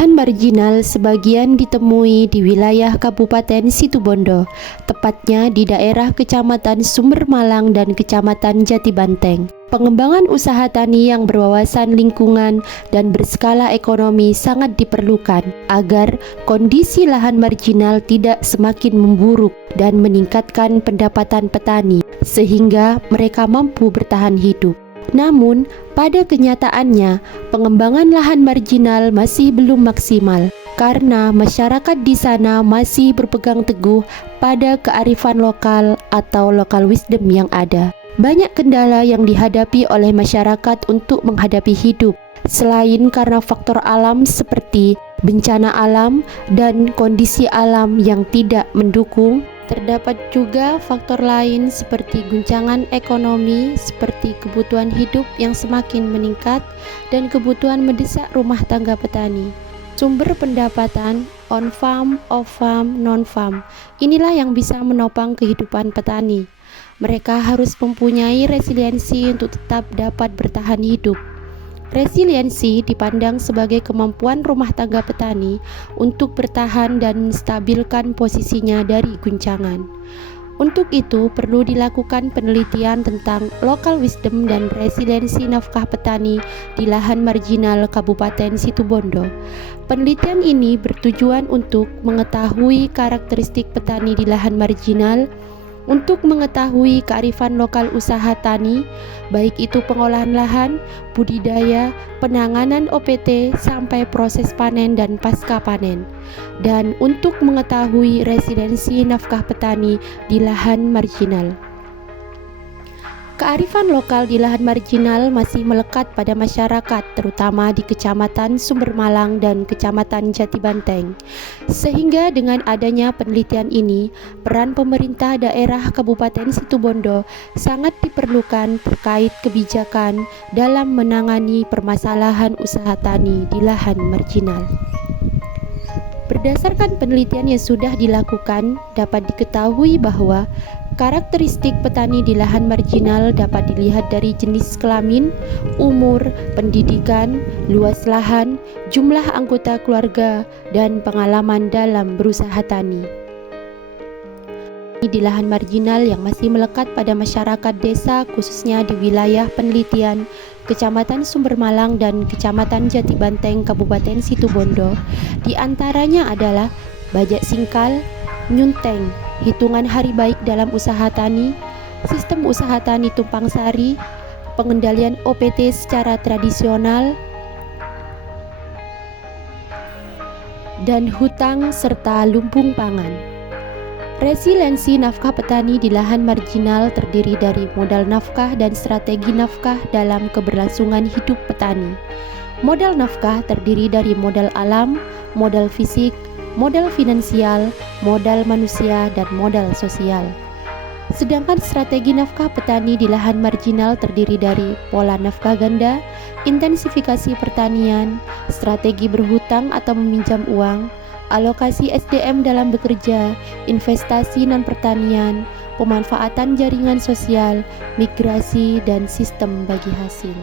Lahan marginal sebagian ditemui di wilayah Kabupaten Situbondo, tepatnya di daerah Kecamatan Sumber Malang dan Kecamatan Jatibanteng. Pengembangan usaha tani yang berwawasan lingkungan dan berskala ekonomi sangat diperlukan agar kondisi lahan marginal tidak semakin memburuk dan meningkatkan pendapatan petani sehingga mereka mampu bertahan hidup. Namun, pada kenyataannya, pengembangan lahan marginal masih belum maksimal karena masyarakat di sana masih berpegang teguh pada kearifan lokal atau local wisdom yang ada. Banyak kendala yang dihadapi oleh masyarakat untuk menghadapi hidup, selain karena faktor alam seperti bencana alam dan kondisi alam yang tidak mendukung. Terdapat juga faktor lain seperti guncangan ekonomi, seperti kebutuhan hidup yang semakin meningkat dan kebutuhan mendesak rumah tangga petani. Sumber pendapatan on-farm, off-farm, non-farm, inilah yang bisa menopang kehidupan petani. Mereka harus mempunyai resiliensi untuk tetap dapat bertahan hidup. Resiliensi dipandang sebagai kemampuan rumah tangga petani untuk bertahan dan menstabilkan posisinya dari guncangan. Untuk itu perlu dilakukan penelitian tentang local wisdom dan resiliensi nafkah petani di lahan marginal Kabupaten Situbondo. Penelitian ini bertujuan untuk mengetahui karakteristik petani di lahan marginal, untuk mengetahui kearifan lokal usaha tani, baik itu pengolahan lahan, budidaya, penanganan OPT, sampai proses panen dan pasca panen, dan untuk mengetahui resiliensi nafkah petani di lahan marginal. Kearifan lokal di lahan marginal masih melekat pada masyarakat, terutama di Kecamatan Sumber Malang dan Kecamatan Jatibanteng. Sehingga dengan adanya penelitian ini, peran pemerintah daerah Kabupaten Situbondo sangat diperlukan terkait kebijakan dalam menangani permasalahan usaha tani di lahan marginal. Berdasarkan penelitian yang sudah dilakukan, dapat diketahui bahwa karakteristik petani di lahan marginal dapat dilihat dari jenis kelamin, umur, pendidikan, luas lahan, jumlah anggota keluarga, dan pengalaman dalam berusaha tani. Di lahan marginal yang masih melekat pada masyarakat desa, khususnya di wilayah penelitian Kecamatan Sumber Malang dan Kecamatan Jatibanteng Kabupaten Situbondo, di antaranya adalah bajak singkal, nyunteng, hitungan hari baik dalam usaha tani, sistem usaha tani tumpang sari, pengendalian OPT secara tradisional, dan hutang serta lumbung pangan. Resiliensi nafkah petani di lahan marginal terdiri dari modal nafkah dan strategi nafkah dalam keberlangsungan hidup petani. Modal nafkah terdiri dari modal alam, modal fisik, modal finansial, modal manusia, dan modal sosial. Sedangkan strategi nafkah petani di lahan marginal terdiri dari pola nafkah ganda, intensifikasi pertanian, strategi berhutang atau meminjam uang, alokasi SDM dalam bekerja, investasi non-pertanian, pemanfaatan jaringan sosial, migrasi, dan sistem bagi hasil.